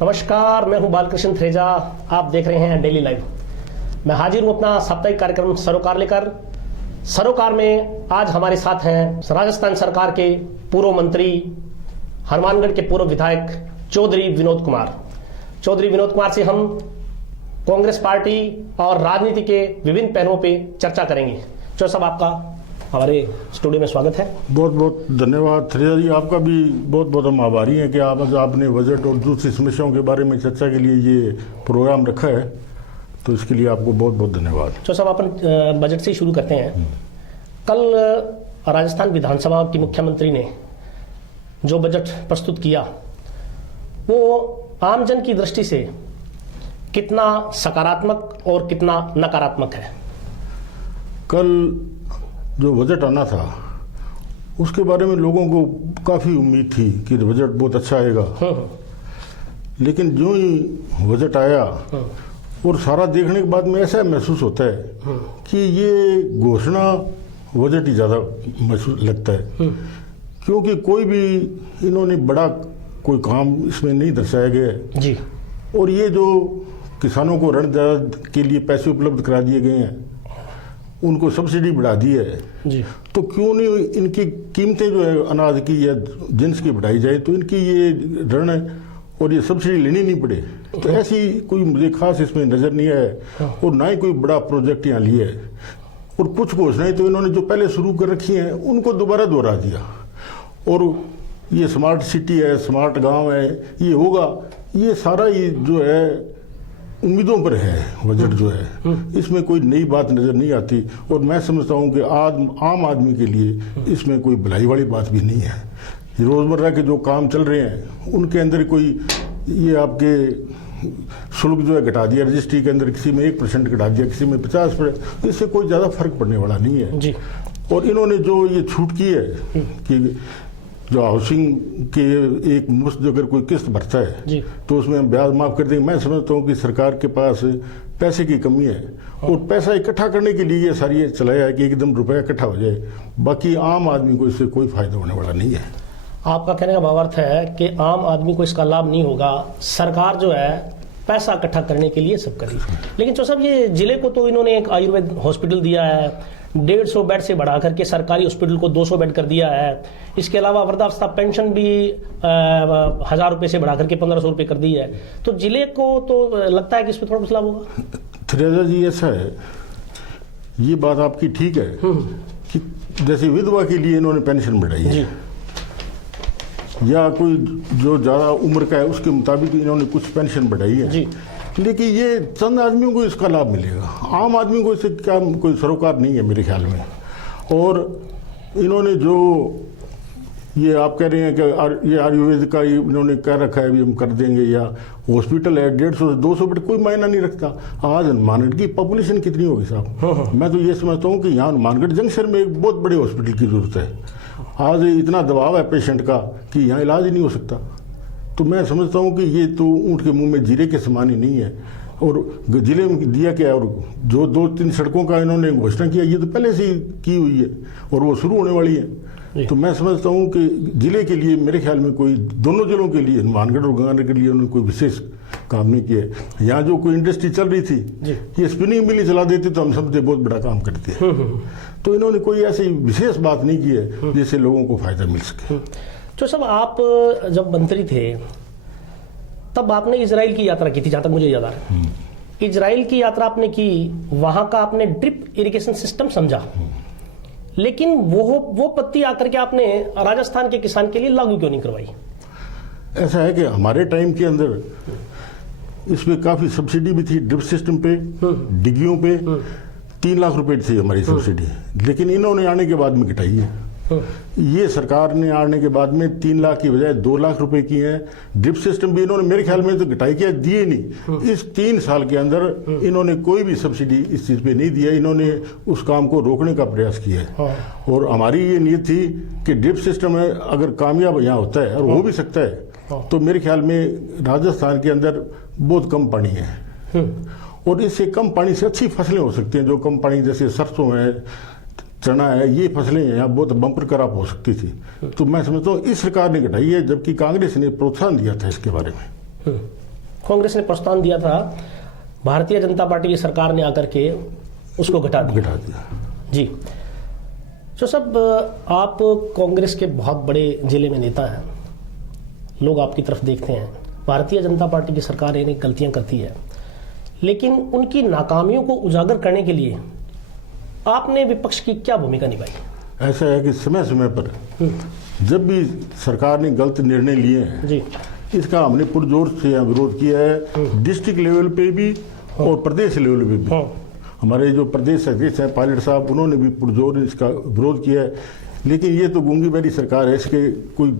नमस्कार, मैं हूं बालकृष्ण थ्रेजा। आप देख रहे हैं डेली लाइव। मैं हाजिर हूं अपना साप्ताहिक कार्यक्रम सरोकार लेकर। सरोकार में आज हमारे साथ हैं राजस्थान सरकार के पूर्व मंत्री, हनुमानगढ़ के पूर्व विधायक चौधरी विनोद कुमार। चौधरी विनोद कुमार से हम कांग्रेस पार्टी और राजनीति के विभिन्न पहलुओं पे चर्चा करेंगे। चौधरी साहब, आपका हमारे स्टूडियो में स्वागत है। बहुत बहुत धन्यवाद थ्रेजा जी, आपका भी बहुत बहुत हम आभारी हैं कि आपने बजट और दूसरी समस्याओं के बारे में चर्चा के लिए ये प्रोग्राम रखा है, तो इसके लिए आपको बहुत बहुत धन्यवाद। चौधरी साहब, अपन बजट से ही शुरू करते हैं। कल राजस्थान विधानसभा की मुख्यमंत्री ने जो बजट प्रस्तुत किया वो आमजन की दृष्टि से कितना सकारात्मक और कितना नकारात्मक है? कल जो बजट आना था उसके बारे में लोगों को काफ़ी उम्मीद थी कि बजट बहुत अच्छा आएगा, लेकिन जो ही बजट आया और सारा देखने के बाद में ऐसा महसूस होता है कि ये घोषणा बजट ही ज़्यादा महसूस लगता है, क्योंकि कोई भी इन्होंने बड़ा कोई काम इसमें नहीं दर्शाया गया है जी। और ये जो किसानों को ऋण के लिए पैसे उपलब्ध करा दिए गए हैं, उनको सब्सिडी बढ़ा दी है जी, तो क्यों नहीं इनकी कीमतें जो है अनाज की या जिन्स की बढ़ाई जाए, तो इनकी ये ऋण और ये सब्सिडी लेनी नहीं पड़े। तो ऐसी कोई मुझे खास इसमें नज़र नहीं आया और ना ही कोई बड़ा प्रोजेक्ट यहाँ लिया है। और कुछ घोषणाएं तो इन्होंने जो पहले शुरू कर रखी हैं उनको दोबारा दोहरा दिया। और ये स्मार्ट सिटी है, स्मार्ट गाँव है, ये होगा, ये सारा ये जो है उम्मीदों पर है बजट जो है, इसमें कोई नई बात नज़र नहीं आती। और मैं समझता हूँ कि आम आदमी के लिए इसमें कोई भलाई वाली बात भी नहीं है। रोज़मर्रा के जो काम चल रहे हैं उनके अंदर कोई ये आपके शुल्क जो है घटा दिया, रजिस्ट्री के अंदर किसी में 1% घटा दिया, किसी में 50%, इससे कोई ज़्यादा फर्क पड़ने वाला नहीं है जी। और इन्होंने जो ये छूट की है कि जो हाउसिंग के एक मुश्त अगर कोई किस्त भरता है जी, तो उसमें ब्याज माफ कर देंगे। मैं समझता हूँ कि सरकार के पास पैसे की कमी है और पैसा इकट्ठा करने के लिए ये सारी चलाया है कि एकदम रुपया इकट्ठा हो जाए, बाकी आम आदमी को इससे कोई फायदा होने वाला नहीं है। आपका कहने का भावार्थ है कि आम आदमी को इसका लाभ नहीं होगा, सरकार जो है पैसा इकट्ठा करने के लिए सब करी। लेकिन चौधरी साहब, ये जिले को तो इन्होंने एक आयुर्वेद हॉस्पिटल दिया है, 150 बेड से बढ़ा करके सरकारी हॉस्पिटल को 200 बेड कर दिया है। इसके अलावा वृद्धावस्था पेंशन भी 1000 रुपये से बढ़ा करके 1500 रुपये कर दी है। तो जिले को तो लगता है कि इसमें थोड़ा कुछ लाभ होगा। थ्रेजा जी, ऐसा है, ये बात आपकी ठीक है कि जैसे विधवा के लिए इन्होंने पेंशन बढ़ाई है या कोई जो ज़्यादा उम्र का है उसके मुताबिक इन्होंने कुछ पेंशन बढ़ाई है जी, लेकिन ये चंद आदमियों को इसका लाभ मिलेगा, आम आदमी को इससे क्या कोई सरोकार नहीं है मेरे ख्याल में। और इन्होंने जो ये आप कह रहे हैं कि ये आयुर्वेद का इन्होंने कह रखा है भी हम कर देंगे, या हॉस्पिटल है 150 से 200 बेड, कोई मायना नहीं रखता। आज हनुमानगढ़ की पॉपुलेशन कितनी होगी साहब? मैं तो ये समझता हूँ कि यहाँ हनुमानगढ़ जंक्शन में एक बहुत बड़े हॉस्पिटल की जरूरत है। आज इतना दबाव है पेशेंट का कि यहाँ इलाज ही नहीं हो सकता। तो मैं समझता हूँ कि ये तो ऊँट के मुंह में जीरे के समान ही नहीं है। और जिले में दिया क्या, और जो 2-3 सड़कों का इन्होंने घोषणा किया, ये तो पहले से ही की हुई है और वो शुरू होने वाली है। तो मैं समझता हूँ कि जिले के लिए मेरे ख्याल में कोई, दोनों जिलों के लिए, हनुमानगढ़ और गंगानगर के लिए उन्होंने कोई विशेष काम नहीं किया। यहाँ जो कोई इंडस्ट्री चल रही थी, ये स्पिनिंग मिल चला देते तो हम समझते बहुत बड़ा काम करते हैं। तो इन्होंने कोई ऐसी विशेष बात नहीं की है जिससे लोगों को फायदा मिल सके। तो सब आप जब मंत्री थे तब आपने इजराइल की यात्रा की थी, जहां तक मुझे याद आ रहा है। इजराइल की यात्रा आपने की, वहां का आपने ड्रिप इरिगेशन सिस्टम समझा, लेकिन वो पत्ती आकर के आपने राजस्थान के किसान के लिए लागू क्यों नहीं करवाई? ऐसा है कि हमारे टाइम के अंदर इसमें काफी सब्सिडी भी थी, ड्रिप सिस्टम पे, डिग्गियों पे 3 लाख रुपए थी हमारी सब्सिडी, लेकिन इन्होंने आने के बाद में घटाई है। ये सरकार ने आने के बाद में 3 लाख की बजाय 2 लाख रुपए की है। ड्रिप सिस्टम भी इन्होंने मेरे ख्याल में तो घटाई किया, दिए नहीं। इस 3 साल के अंदर इन्होंने कोई भी सब्सिडी इस चीज पे नहीं दिया। इन्होंने उस काम को रोकने का प्रयास किया है और हमारी ये नीयत थी कि ड्रिप सिस्टम अगर कामयाब यहाँ होता है और हो भी सकता है, तो मेरे ख्याल में राजस्थान के अंदर बहुत कम पानी है और इससे कम पानी से अच्छी फसलें हो सकती हैं। जो कम पानी जैसे सरसों है, चना है, ये फसलें यहाँ बहुत बम्पर क्रॉप हो सकती थी। तो मैं समझता हूँ इस सरकार ने घटाई है, जबकि कांग्रेस ने प्रोत्साहन दिया था इसके बारे में। कांग्रेस ने प्रस्ताव दिया था, भारतीय जनता पार्टी की सरकार ने आकर के उसको घटा दिया जी। तो सब आप कांग्रेस के बहुत बड़े जिले में नेता हैं, लोग आपकी तरफ देखते हैं। भारतीय जनता पार्टी की सरकार यानी गलतियां करती है, लेकिन उनकी नाकामियों को उजागर करने के लिए आपने विपक्ष की क्या भूमिका निभाई? ऐसा है कि समय समय पर जब भी सरकार ने गलत निर्णय लिए हैं जी, इसका हमने पुरजोर से यहाँ विरोध किया है, डिस्ट्रिक्ट लेवल पे भी और प्रदेश लेवल पे भी। हमारे जो प्रदेश अध्यक्ष हैं पायलट साहब, उन्होंने भी पुरजोर इसका विरोध किया है। लेकिन ये तो गूंगी बैरी सरकार है, इसके कोई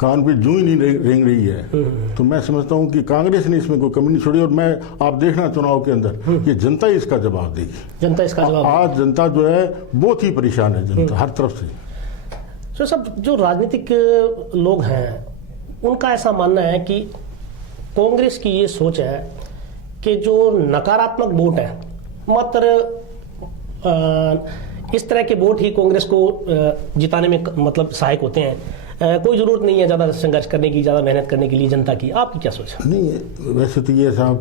कान पे जूं ही नहीं रेंग रही है। तो मैं समझता हूँ कि कांग्रेस ने इसमें कोई कमी नहीं छोड़ी, और मैं आप देखना चुनाव के अंदर ये जनता ही इसका जवाब देगी। जनता इसका जवाब आज जनता जो है बहुत ही परेशान है, जनता हर तरफ से। तो सब जो राजनीतिक लोग हैं उनका ऐसा मानना है कि कांग्रेस की ये सोच है कि जो नकारात्मक वोट है, मात्र इस तरह के वोट ही कांग्रेस को जिताने में मतलब सहायक होते हैं, कोई जरूरत नहीं है ज़्यादा संघर्ष करने की, ज़्यादा मेहनत करने के लिए जनता की। आपकी क्या सोच है? नहीं, वैसे तो ये साहब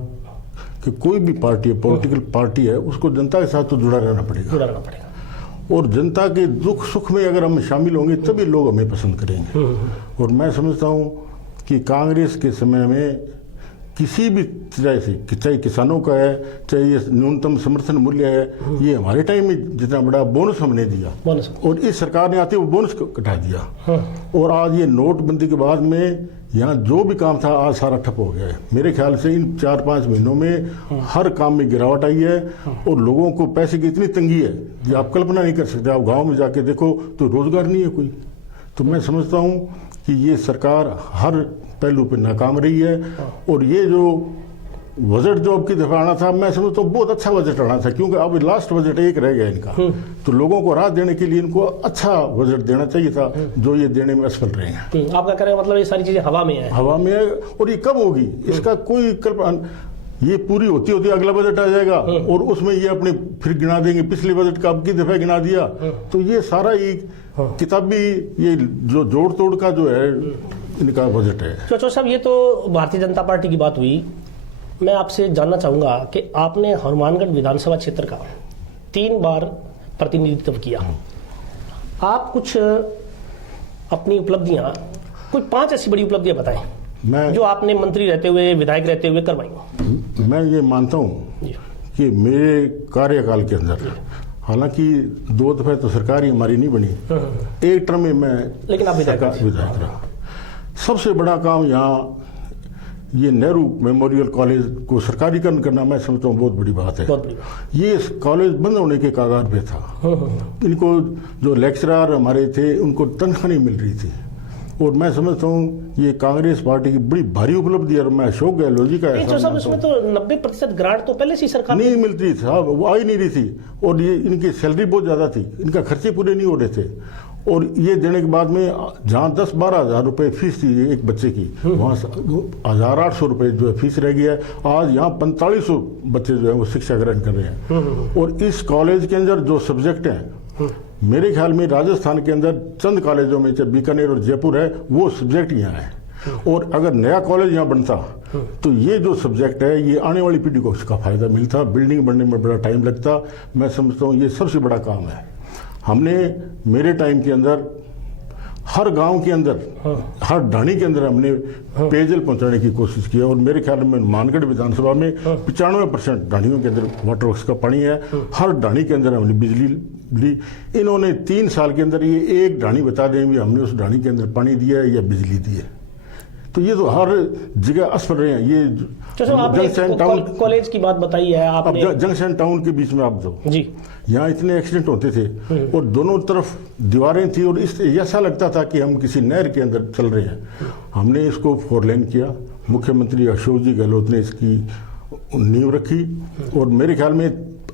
कि कोई भी पार्टी है, पॉलिटिकल पार्टी है, उसको जनता के साथ तो जुड़ा रहना पड़ेगा। और जनता के दुख सुख में अगर हम शामिल होंगे तभी लोग हमें पसंद करेंगे। और मैं समझता हूँ कि कांग्रेस के समय में किसी भी तरह से, चाहे किसानों का है, चाहे ये न्यूनतम समर्थन मूल्य है, ये हमारे टाइम में जितना बड़ा बोनस हमने दिया, और इस सरकार ने आते वो बोनस कटा दिया। और आज ये नोटबंदी के बाद में यहाँ जो भी काम था आज सारा ठप हो गया है। मेरे ख्याल से इन 4-5 महीनों में हर काम में गिरावट आई है, और लोगों को पैसे की इतनी तंगी है कि आप कल्पना नहीं कर सकते। आप गाँव में जाके देखो तो रोजगार नहीं है कोई। तो मैं समझता हूँ कि ये सरकार हर पहलू पे नाकाम रही है। और ये जो बजट जो अब की दफा आना था, मैं समझता हूँ बहुत अच्छा बजट आना था, क्योंकि अब लास्ट बजट एक रह गया इनका। तो लोगों को राहत देने के लिए इनको अच्छा बजट देना चाहिए था, जो ये देने में असफल रहे हैं। आपका कहने का मतलब ये सारी चीजें हवा में है? हवा में है, और ये कब होगी इसका कोई कल्पना। ये पूरी होती होती अगला बजट आ जाएगा, और उसमें ये अपने फिर गिना देंगे पिछले बजट का अब की दफा गिना दिया। तो ये सारा ही किताबी ये जो जोड़ तोड़ का जो है इनका बजट है। चौचो साहब, ये तो भारतीय जनता पार्टी की बात हुई। मैं आपसे जानना चाहूंगा कि आपने हनुमानगढ़ विधानसभा क्षेत्र का 3 बार प्रतिनिधित्व किया। आप कुछ अपनी उपलब्धियां, कुछ 5 ऐसी बड़ी उपलब्धियां बताएं जो आपने मंत्री रहते हुए, विधायक रहते हुए करवाई। मैं ये मानता हूँ कि मेरे कार्यकाल के अंदर, हालांकि 2 दफे तो सरकार ही हमारी नहीं बनी, एक टर्म में मैं लेकिन आप विधायक रहा। सबसे बड़ा काम यहाँ ये नेहरू मेमोरियल कॉलेज को सरकारीकरण करना मैं समझता हूँ बहुत बड़ी बात है। ये कॉलेज बंद होने के कगार पे था। इनको जो लेक्चरर हमारे थे उनको तनख्वाह नहीं मिल रही थी, और मैं समझता हूँ ये कांग्रेस पार्टी की बड़ी भारी उपलब्धि है। और मैं अशोक गहलोत जी का इसमें तो 90% ग्रांट तो पहले से सरकार नहीं मिलती थी, वो आ ही नहीं रही थी, और ये इनकी सैलरी बहुत ज्यादा थी, इनका खर्चे पूरे नहीं हो रहे थे। और ये देने के बाद में जहाँ 10-12 हज़ार रुपये फीस थी एक बच्चे की, वहाँ 1800 रुपये जो है फीस रह गया है। आज यहाँ 4500 बच्चे जो है वो शिक्षा ग्रहण कर रहे हैं। और इस कॉलेज के अंदर जो सब्जेक्ट हैं, मेरे ख्याल में राजस्थान के अंदर चंद कॉलेजों में, चाहे बीकानेर और जयपुर है, वो सब्जेक्ट यहाँ है। और अगर नया कॉलेज यहाँ बनता तो ये जो सब्जेक्ट है ये आने वाली पीढ़ी को उसका फायदा मिलता, बिल्डिंग बनने में बड़ा टाइम लगता। मैं समझता हूँ ये सबसे बड़ा काम है। हमने मेरे टाइम के अंदर हर गांव के अंदर, हर ढाणी के अंदर हमने पेयजल पहुंचाने की कोशिश की, और मेरे ख्याल में मानगढ़ विधानसभा में 95% ढाणियों के अंदर वाटर वर्क्स का पानी है। हर ढाणी के अंदर हमने बिजली ली। इन्होंने 3 साल के अंदर ये एक ढाणी बता दें भी हमने उस ढाणी के अंदर पानी दिया है या बिजली दी है। तो ये तो हर जगह असफल रहे हैं। ये जंक्शन टाउन कॉलेज की बात बताई है आपने। अब जंक्शन टाउन के बीच में आप दो जी, यहाँ इतने एक्सीडेंट होते थे, और दोनों तरफ दीवारें थी, और इस ऐसा लगता था कि हम किसी नहर के अंदर चल रहे हैं। हमने इसको 4 लेन किया। मुख्यमंत्री अशोक जी गहलोत ने इसकी नींव रखी, और मेरे ख्याल में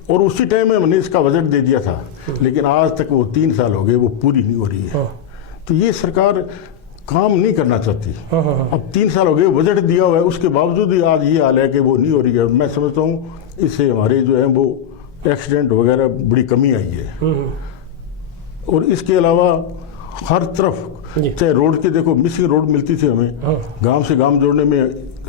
और उसी टाइम में हमने इसका बजट दे दिया था, लेकिन आज तक वो 3 साल हो गए, वो पूरी नहीं हो रही है। तो ये सरकार काम नहीं करना चाहती। अब 3 साल हो गए, बजट दिया हुआ है, उसके बावजूद ही आज ये हाल है कि वो नहीं हो रही है। मैं समझता हूँ इससे हमारे जो है वो एक्सीडेंट वगैरह बड़ी कमी आई है। और इसके अलावा हर तरफ, चाहे रोड के देखो, मिसिंग रोड मिलती थी हमें, गांव से गांव जोड़ने में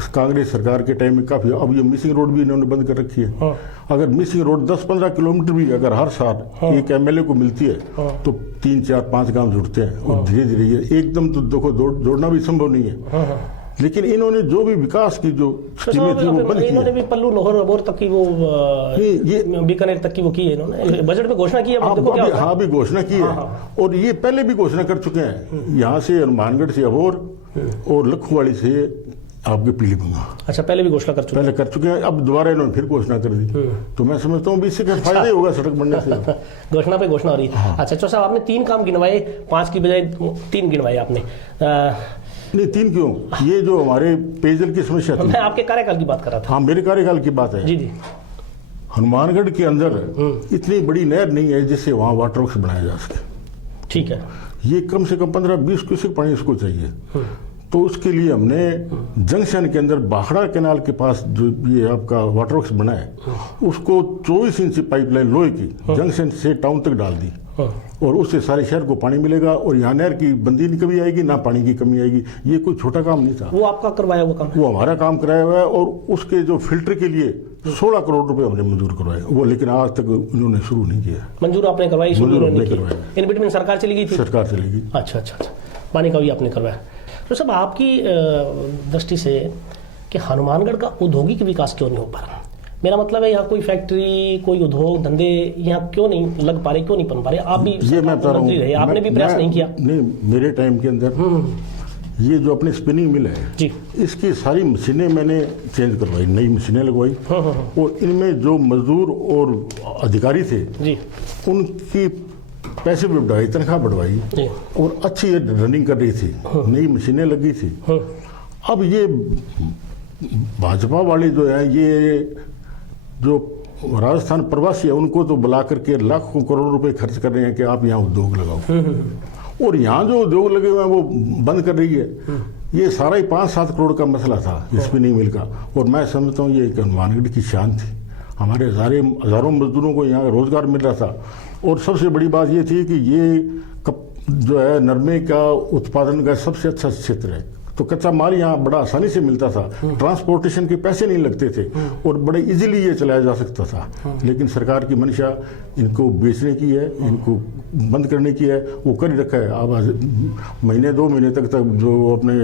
कांग्रेस सरकार के टाइम में काफ़ी, अब ये मिसिंग रोड भी इन्होंने बंद कर रखी है। हाँ। अगर मिसिंग रोड 10-15 किलोमीटर भी अगर हर साल हाँ। एक एमएलए को मिलती है तो 3-4-5 गांव जुड़ते हैं और धीरे धीरे ये एकदम तो देखो जोड़ना भी संभव नहीं है। लेकिन इन्होंने जो भी विकास की जो स्कीमें थी वो बंद की। इन्होंने भी पल्लू लाहौर अबोर तक की वो ये बीकानेर तक की वो की है इन्होंने, बजट में घोषणा की है। हाँ भी घोषणा की है और ये पहले भी घोषणा कर चुके हैं, यहाँ से हनुमानगढ़ से अबोर और लखुवाड़ी से आपके पीलीभंगा। अच्छा, पहले भी घोषणा कर चुके हैं, अब दोबारा इन्होंने फिर घोषणा कर दी। तो मैं समझता हूँ इससे क्या फायदा ही होगा सड़क बनने से। घोषणा पे घोषणा हो रही है। अच्छा चौधरी साहब, आपने 3 काम गिनवाए, 5 की बजाय 3 गिनवाए आपने। नहीं 3 क्यों, ये जो हमारे पेयजल की समस्या थी, मैं आपके कार्यकाल की बात कर रहा था। हाँ मेरे कार्यकाल की बात है जी जी। हनुमानगढ़ के अंदर इतनी बड़ी नहर नहीं है जिससे वहाँ वाटर वर्क्स बनाया जा सके। ठीक है। ये कम से कम 15-20 क्यूसेक पानी इसको चाहिए। तो उसके लिए हमने जंक्शन के अंदर बाखड़ा कैनाल के पास जो ये आपका वाटर वर्क्स बना है उसको 24 इंच पाइपलाइन लोहे की जंक्शन से टाउन तक डाल दी और उससे सारे शहर को पानी मिलेगा और यहाँ नहर की बंदी नहीं कमी आएगी, ना पानी की कमी आएगी। ये कोई छोटा काम नहीं था। वो आपका करवाया हुआ काम? वो हमारा काम कराया हुआ है और उसके जो फिल्टर के लिए 16 करोड़ रुपए हमने मंजूर करवाए वो, लेकिन आज तक उन्होंने शुरू नहीं किया। मंजूर आपने करवाई, शुरू नहीं किया? इन बिटवीन सरकार चली गई थी? सरकार चली गई। अच्छा अच्छा अच्छा, पानी का भी आपने करवाया। तो सब आपकी दृष्टि से कि हनुमानगढ़ का औद्योगिक विकास क्यों नहीं हो पा रहा? मेरा मतलब है यहाँ कोई फैक्ट्री, कोई उद्योग धंधे यहाँ क्यों नहीं लग पा रहे, क्यों नहीं बन पा रहे? आप भी ये मैं बता रहा हूँ, आपने भी प्रयास नहीं किया? नहीं, मेरे टाइम के अंदर ये जो अपनी स्पिनिंग मिल है जी, इसकी सारी मशीनें मैंने चेंज करवाई, नई मशीनें लगवाई और इनमें जो मजदूर और अधिकारी थे जी उनकी पैसे भी बढ़ाई, तनख्वाह बढ़वाई और अच्छी रनिंग कर रही थी, नई मशीनें लगी थी। अब ये भाजपा वाले जो है, ये जो राजस्थान प्रवासी है उनको तो बुला करके लाखों करोड़ रुपए खर्च कर रहे हैं कि आप यहाँ उद्योग लगाओ और यहाँ जो उद्योग लगे हुए हैं वो बंद कर रही है। ये सारा ही 5-7 करोड़ का मसला था स्पिनिंग मिल का और मैं समझता हूँ ये हनुमानगढ़ की शान थी। हमारे हजारों मजदूरों को यहाँ रोजगार मिल रहा था और सबसे बड़ी बात ये थी कि ये जो है नरमे का उत्पादन का सबसे अच्छा क्षेत्र है। तो कच्चा माल यहाँ बड़ा आसानी से मिलता था, ट्रांसपोर्टेशन के पैसे नहीं लगते थे और बड़े इजीली ये चलाया जा सकता था। लेकिन सरकार की मंशा इनको बेचने की है, इनको बंद करने की है, वो कर ही रखा है। अब महीने 2 महीने तक जो अपने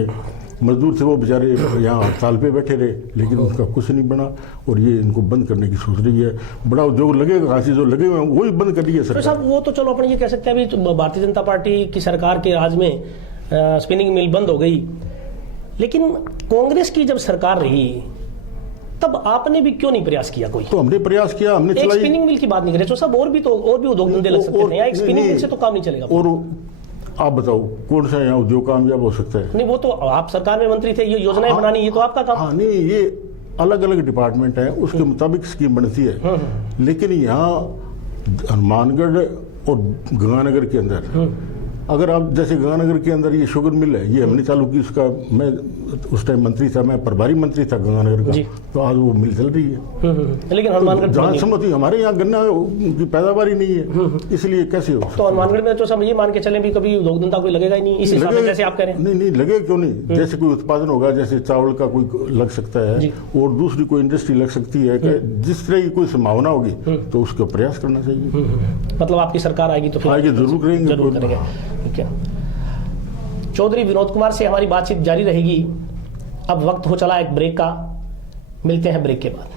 मजदूर थे वो बेचारे यहाँ हड़ताल पे बैठे रहे, लेकिन उनका कुछ नहीं बना और ये इनको बंद करने की सोच रही है। बड़ा उद्योग लगेगा, खासी जो लगे हुए हैं वही बंद कर रही है सरकार। तो साहब वो तो चलो अपन ये कह सकते हैं अभी भारतीय जनता पार्टी की सरकार के राज में स्पिनिंग मिल बंद हो गई, लेकिन कांग्रेस की जब सरकार रही तब आपने भी क्यों नहीं प्रयास किया? कोई तो हमने प्रयास किया, हमने एक स्पिनिंग मिल की बात नहीं करे तो सब और भी उद्योग धंधे लग सकते हैं, एक स्पिनिंग मिल से तो काम नहीं चलेगा। और आप बताओ कौन सा यहाँ उद्योग कामयाब हो सकता है? नहीं वो तो आप सरकार में मंत्री थे, ये योजनाएं बनानी ये तो आपका काम। हाँ नहीं, ये अलग अलग डिपार्टमेंट है, उसके मुताबिक स्कीम बनती है। लेकिन यहाँ हनुमानगढ़ और गंगानगर के अंदर अगर आप जैसे गंगानगर के अंदर ये शुगर मिल है, ये हमने चालू की, उसका मैं उस टाइम मंत्री था, मैं प्रभारी मंत्री था गंगानगर का, तो आज वो मिल चल रही है। लेकिन हनुमानगढ़ जहाँ सम्मति हमारे यहाँ गन्ना की पैदावार ही नहीं है, इसलिए कैसे हो? तो हनुमानगढ़ में तो सब ये मान के चले भी कभी उद्योग धंधा कोई लगेगा ही नहीं, इस हिसाब से जैसे आप कह रहे हैं। नहीं लगे क्यों नहीं, जैसे कोई उत्पादन होगा, जैसे चावल का कोई लग सकता है और दूसरी कोई इंडस्ट्री लग सकती है, जिस तरह की कोई संभावना होगी तो उसका प्रयास करना चाहिए। मतलब आपकी सरकार आएगी तो आगे जरूर करेंगे। ठीक है, चौधरी विनोद कुमार से हमारी बातचीत जारी रहेगी। अब वक्त हो चला एक ब्रेक का, मिलते हैं ब्रेक के बाद।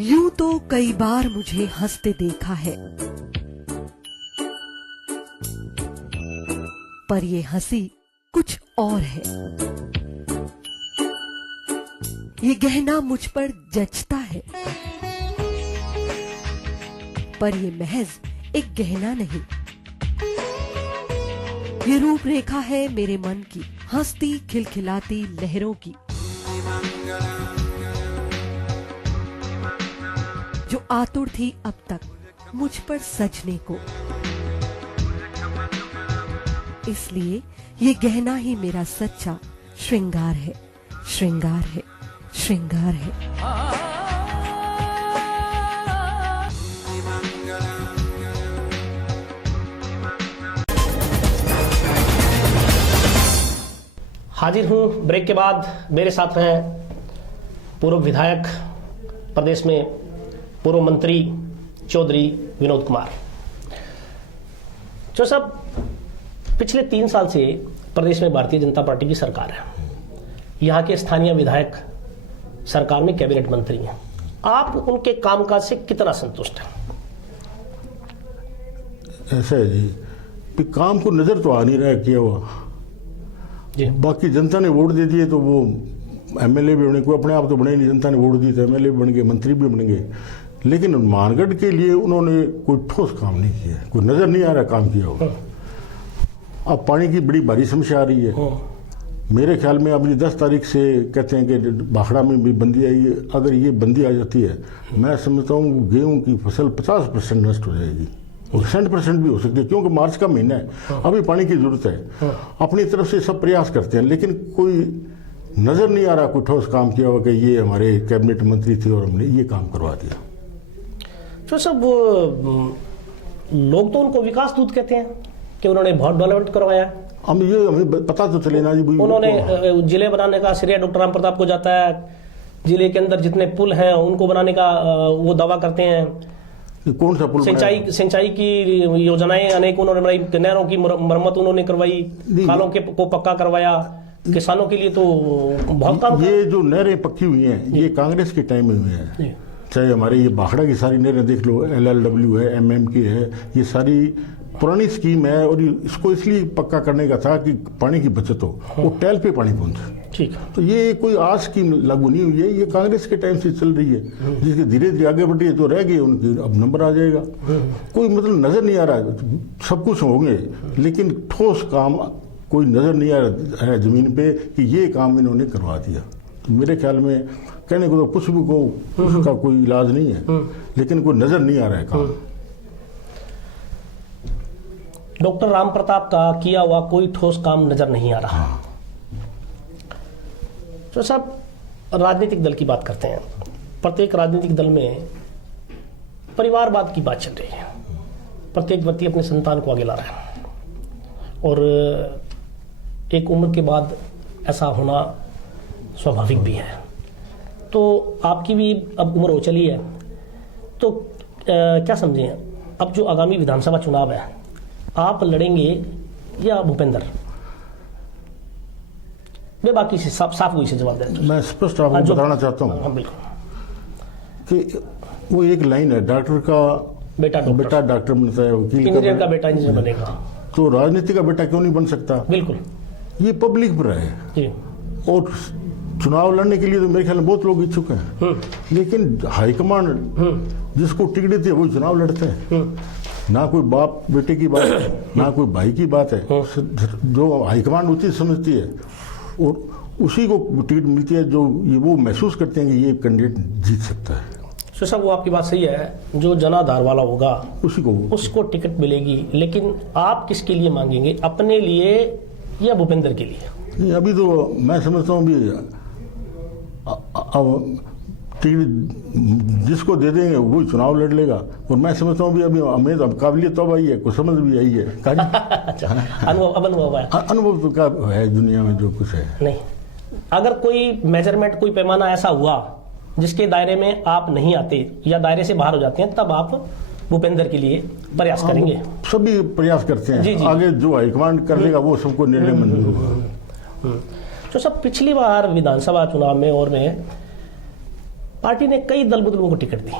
यूं तो कई बार मुझे हंसते देखा है, पर ये हंसी कुछ और है। ये गहना मुझ पर जचता है, पर ये महज एक गहना नहीं, ये रूपरेखा है मेरे मन की, हंसती खिलखिलाती लहरों की, जो आतुर थी अब तक मुझ पर सजने को। इसलिए ये गहना ही मेरा सच्चा श्रृंगार है, श्रृंगार है, श्रृंगार है। हाजिर हूं ब्रेक के बाद। मेरे साथ हैं पूर्व विधायक, प्रदेश में पूर्व मंत्री चौधरी विनोद कुमार। जो सब पिछले 3 साल से प्रदेश में भारतीय जनता पार्टी की सरकार है, यहाँ के स्थानीय विधायक सरकार में कैबिनेट मंत्री हैं। आप उनके कामकाज से कितना संतुष्ट हैं? ऐसा है जी कि काम को नजर तो आ नहीं रहा है किया हुआ जी। बाकी जनता ने वोट दे दिए तो वो एमएलए भी बने, कोई अपने आप तो बने नहीं, जनता ने वोट दी तो एमएलए भी बन गए, मंत्री भी बन गए, लेकिन मानगढ़ के लिए उन्होंने कोई ठोस काम नहीं किया, कोई नजर नहीं आ रहा काम किया हुआ। अब पानी की बड़ी भारी समस्या आ रही है। मेरे ख्याल में अब ये 10 तारीख से कहते हैं कि भाखड़ा में भी बंदी आई है। अगर ये बंदी आ जाती है, मैं समझता हूँ गेहूं की फसल 50% नष्ट हो जाएगी और 60% भी हो सकती है, क्योंकि मार्च का महीना है, अभी पानी की जरूरत है। अपनी तरफ से सब प्रयास करते हैं, लेकिन कोई नजर नहीं आ रहा कोई ठोस काम किया हुआ कि ये हमारे कैबिनेट मंत्री थे और हमने ये काम करवा दिया। तो सब लोग तो उनको विकास दूत कहते हैं कि उन्होंने बहुत डेवलपमेंट करवाया। हमें पता तो चले ना जी। उन्होंने जिले बनाने का श्रेय डॉक्टर राम प्रताप को जाता है। जिले के अंदर जितने पुल हैं उनको बनाने का वो दावा करते हैं। कौन सा पुल? सिंचाई की योजनाएं अनेक उन्होंने बनाई, नहरों की मरम्मत उन्होंने करवाई, खालों को पक्का करवाया। किसानों के लिए तो बहुत काम। ये जो नहरें पक्की हुई हैं ये कांग्रेस के टाइम में हुई हैं। चाहे हमारे ये भाखड़ा की सारी नहरें देख लो, LLW है, MM की है, ये सारी पुरानी स्कीम है और इसको इसलिए पक्का करने का था कि पानी की बचत हो, वो टैल पे पानी पहुंचे। ठीक। तो ये कोई आज स्कीम लागू नहीं हुई है, ये कांग्रेस के टाइम से चल रही है, जिसके धीरे धीरे आगे बढ़ी है तो रह गई उनकी, अब नंबर आ जाएगा। कोई मतलब नजर नहीं आ रहा है, सब कुछ होंगे लेकिन ठोस काम कोई नजर नहीं आ रहा है जमीन पे कि ये काम इन्होंने करवा दिया। तो मेरे ख्याल में कहने को तो कुछ भी को उसका कोई इलाज नहीं है, लेकिन कोई नजर नहीं आ रहा है काम। डॉक्टर राम प्रताप का किया हुआ कोई ठोस काम नजर नहीं आ रहा। तो सब राजनीतिक दल की बात करते हैं। प्रत्येक राजनीतिक दल में परिवारवाद की बात चल रही है। प्रत्येक व्यक्ति अपने संतान को आगे ला रहा है और एक उम्र के बाद ऐसा होना स्वाभाविक भी है। तो आपकी भी अब उम्र हो चली है, तो क्या समझें, अब जो आगामी विधानसभा चुनाव है, आप लड़ेंगे या भूपेंद्र? मैं बाकी से साफ वही से जवाब दें। मैं स्पष्ट आपको बताना चाहता हूँ कि वो एक लाइन है, डॉक्टर का बेटा डॉक्टर बनता है, वकील का बेटा इंजीनियर बनेगा, तो राजनीति का बेटा क्यों नहीं बन सकता? बिल्कुल, ये पब्लिक पर है जी। और चुनाव लड़ने के लिए तो मेरे ख्याल में बहुत लोग इच्छुक हैं, लेकिन हाईकमांड जिसको टिकट देती है वही चुनाव लड़ते हैं। ना कोई बाप बेटे की बात है, ना कोई भाई की बात है, जो हाईकमांड उचित समझती है और उसी को टिकट मिलती है जो ये वो महसूस करते हैं कि ये कैंडिडेट जीत सकता है। तो सब वो आपकी बात सही है, जो जनाधार वाला होगा उसको टिकट मिलेगी। लेकिन आप किसके लिए मांगेंगे, अपने लिए या भूपेंद्र के लिए? नहीं, अभी तो मैं समझता हूँ भी अब जिसको दे देंगे वो चुनाव लड़ लेगा और मैं समझता हूँ भी अभी हमें अब काबिलियत तो आई है, कुछ समझ भी आई है। अनुभव तो क्या है दुनिया में जो कुछ है। नहीं, अगर कोई मेजरमेंट, कोई पैमाना ऐसा हुआ जिसके दायरे में आप नहीं आते या दायरे से बाहर हो जाते हैं, तब आप भूपेंद्र के लिए प्रयास करेंगे? सभी प्रयास करते हैं। जी। आगे जो हाईकमांड कर लेगा वो सबको निर्णय मंजूर होगा। तो सब पिछली बार विधानसभा चुनाव में और में पार्टी ने कई दल बदलों को टिकट दी।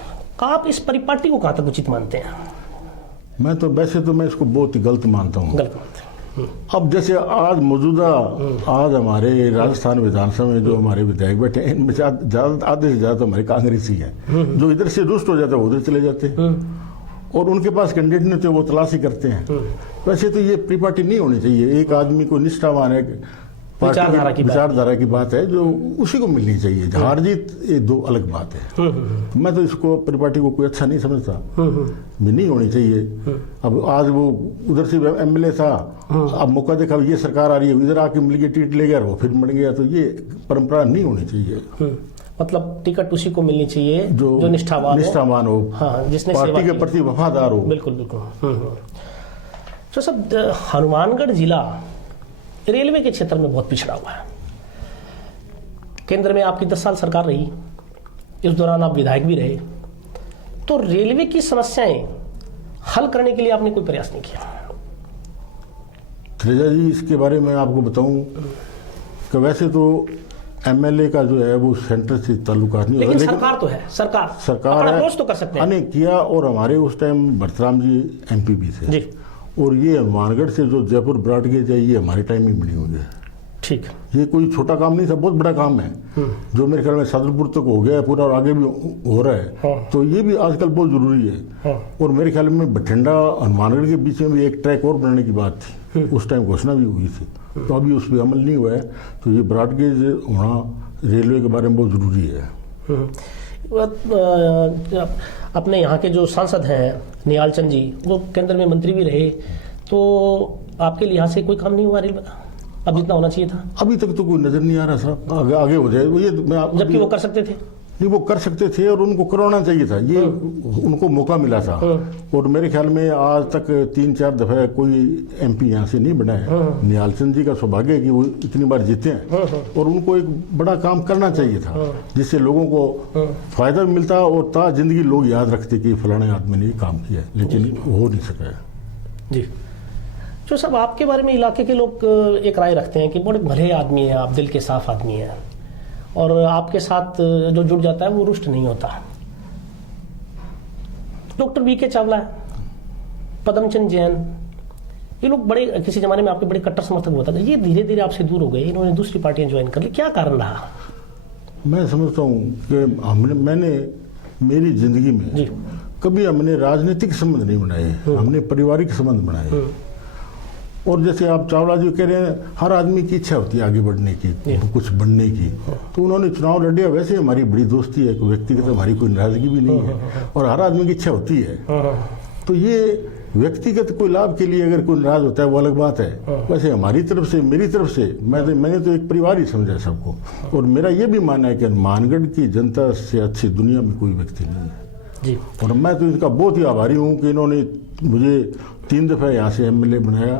आप इस परिपाटी को कहां तक उचित मानते हैं? मैं तो वैसे तो मैं इसको बहुत ही गलत मानता हूँ। गलत मानते हैं। अब जैसे आज मौजूदा आज हमारे राजस्थान विधानसभा में जो हमारे विधायक बैठे हैं, इनमें आधे से ज्यादा हमारे कांग्रेसी हैं, जो इधर से रुष्ट हो जाते हैं उधर चले जाते हैं और उनके पास कैंडिडेट नहीं होते, वो तलाशी करते हैं। वैसे तो ये परिपाटी नहीं होनी चाहिए। एक आदमी को निष्ठावान है, विचारधारा की बात है जो उसी को मिलनी चाहिए। हार जीत ये दो अलग बात है। मैं तो इसको परिपाटी को कोई अच्छा नहीं समझता, नहीं होनी चाहिए। अब आज वो उधर से एमएलए था, अब मौका देखा ये सरकार आ रही है, इधर आके मिल गया टिकट ले गया, वो फिर मर गया, तो ये परंपरा नहीं होनी चाहिए। मतलब टिकट उसी को मिलनी चाहिए जो निष्ठावान हो, हाँ, जिसने पार्टी के प्रति वफादार हो। बिल्कुल बिल्कुल। तो सब हनुमानगढ़ जिला रेलवे के क्षेत्र में बहुत पिछड़ा हुआ है। केंद्र में आपकी 10 साल सरकार रही, इस दौरान आप विधायक भी रहे, तो रेलवे की समस्याएं हल करने के लिए आपने कोई प्रयास नहीं किया? थ्रेजा जी, इसके बारे में आपको बताऊं कि वैसे तो एमएलए का जो है वो सेंटर से ताल्लुकात नहीं, लेकिन सरकार तो है, सरकार अपना अप्रोच तो कर सकते हैं। किया, और हमारे उस टाइम भरतराम जी एमपी भी थे जी। और ये मानगढ़ से जो जयपुर ब्रॉडगेज है ये हमारे टाइम में बनी हुई है। ठीक, ये कोई छोटा काम नहीं था, बहुत बड़ा काम है जो मेरे ख्याल में सादुलपुर तक हो गया है पूरा और आगे भी हो रहा है। हाँ। तो ये भी आजकल बहुत जरूरी है। हाँ। और मेरे ख्याल में बठिंडा और मानगढ़ के बीच में भी एक ट्रैक और बनाने की बात थी, उस टाइम घोषणा भी हुई थी, तो अभी उस पर अमल नहीं हुआ है। तो ये ब्रॉडगेज होना रेलवे के बारे में बहुत जरूरी है। अपने यहाँ के जो सांसद हैं निहाल चंद जी, वो केंद्र में मंत्री भी रहे, तो आपके लिहाज से कोई काम नहीं हुआ रेलवे का अब जितना होना चाहिए था? अभी तक तो कोई नजर नहीं आ रहा साहब, आगे हो जाए ये जबकि वो कर सकते थे। नहीं, वो कर सकते थे और उनको करवाना चाहिए था, ये उनको मौका मिला था। और मेरे ख्याल में आज तक 3-4 दफे कोई एमपी यहाँ से नहीं बना है। निहाल चंद जी का सौभाग्य है कि वो इतनी बार जीते हैं और उनको एक बड़ा काम करना चाहिए था जिससे लोगों को फायदा भी मिलता और ता जिंदगी लोग याद रखते कि फलाने आदमी ने काम किया, लेकिन हो नहीं सका है। जी, जो सब आपके बारे में इलाके के लोग एक राय रखते हैं कि बड़े भले आदमी हैं आप, दिल के साफ आदमी हैं, और आपके साथ जो जुड़ जाता है वो रुष्ट नहीं होता। डॉक्टर वीके चावला, पद्मचंद जैन, ये लोग बड़े किसी जमाने में आपके बड़े कट्टर समर्थक हुआ था, ये धीरे धीरे आपसे दूर हो गए, इन्होंने दूसरी पार्टियां ज्वाइन कर ली, क्या कारण रहा? मैं समझता हूँ कि मैंने मेरी जिंदगी में कभी हमने राजनीतिक संबंध नहीं बनाए, हमने पारिवारिक संबंध बनाए। और जैसे आप चावला जी कह रहे हैं, हर आदमी की इच्छा होती है आगे बढ़ने की, कुछ बनने की, तो उन्होंने चुनाव लड़े। वैसे हमारी बड़ी दोस्ती है, कोई व्यक्तिगत हमारी कोई नाराजगी भी नहीं है, और हर आदमी की इच्छा होती है। तो ये व्यक्तिगत कोई लाभ के लिए अगर कोई नाराज होता है वो अलग बात है। वैसे हमारी तरफ से, मेरी तरफ से, मैंने तो एक परिवार ही समझा सबको, और मेरा ये भी मानना है कि मानगढ़ की जनता से अच्छी दुनिया में कोई व्यक्ति नहीं है जी। और मैं तो इनका बहुत ही आभारी हूँ कि इन्होंने मुझे 3 दफा यहाँ से एमएलए बनाया,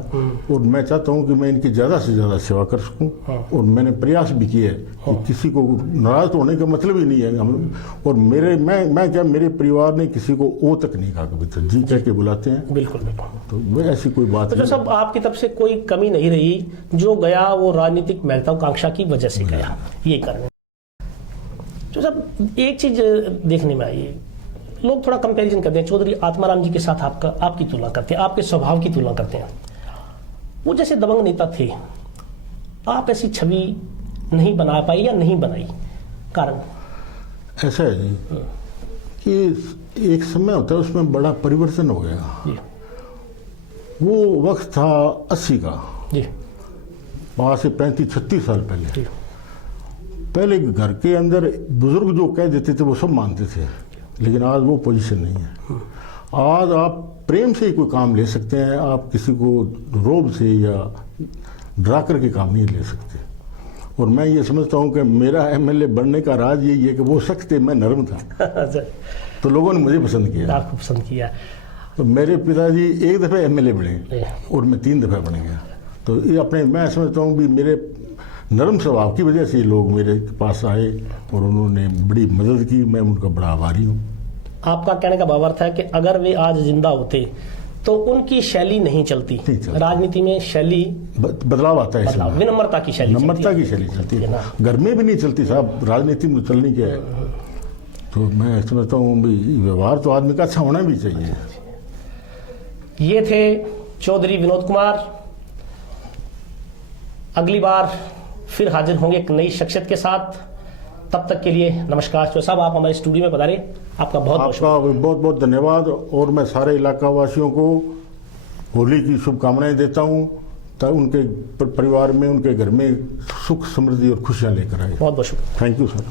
और मैं चाहता हूँ कि मैं इनकी ज़्यादा से ज़्यादा सेवा कर सकूँ। और मैंने प्रयास भी किए कि किसी को नाराज होने का मतलब ही नहीं है हम, और मेरे परिवार ने किसी को ओ तक नहीं कहा कभी तक, जी कह के बुलाते हैं। बिल्कुल बिल्कुल, तो वो ऐसी कोई बात नहीं। तो सब आपकी तरफ से कोई कमी नहीं रही, जो गया वो राजनीतिक महत्वाकांक्षा की वजह से गया, ये कारण। तो सब एक चीज देखने में आई, लोग थोड़ा कंपैरिजन करते हैं, चौधरी आत्माराम जी के साथ आपकी तुलना करते हैं, आपके स्वभाव की तुलना करते हैं। वो जैसे दबंग नेता थे, आप ऐसी छवि नहीं बना पाई या नहीं बनाई, कारण? ऐसा है जी कि एक समय होता है उसमें बड़ा परिवर्तन हो गया। वो वक्त था 80 का जी, वहां से 35-36 साल पहले घर के अंदर बुजुर्ग जो कह देते थे वो सब मानते थे, लेकिन आज वो पोजीशन नहीं है। आज आप प्रेम से ही कोई काम ले सकते हैं, आप किसी को रोब से या डरा करके काम नहीं ले सकते। और मैं ये समझता हूँ कि मेरा एमएलए बनने का राज यही है कि वो सख्त थे, मैं नरम था तो लोगों ने मुझे पसंद किया, आपको पसंद किया। तो मेरे पिताजी 1 दफे एमएलए बने और मैं 3 दफे बन गया। तो ये मैं समझता हूँ भी मेरे नरम स्वभाव की वजह से लोग मेरे पास आए और उन्होंने बड़ी मदद की, मैं उनका बड़ा आभारी हूँ। आपका कहने का भावार्थ है कि अगर वे आज जिंदा होते तो उनकी शैली नहीं चलती, राजनीति में शैली बदलाव आता है, विनम्रता की शैली, नम्रता की शैली चलती है, घर में भी नहीं चलती साहब, राजनीति में चलनी क्या है। तो मैं समझता हूँ व्यवहार तो आदमी का अच्छा होना भी चाहिए। ये थे चौधरी विनोद कुमार। अगली बार फिर हाजिर होंगे एक नई शख्सियत के साथ, तब तक के लिए नमस्कार। तो साहब आप हमारे स्टूडियो में पधारे, आपका बहुत बहुत धन्यवाद। और मैं सारे इलाका वासियों को होली की शुभकामनाएं देता हूं, ताकि उनके परिवार में, उनके घर में सुख समृद्धि और खुशियां लेकर आए। बहुत शुक्रिया। Thank you sir.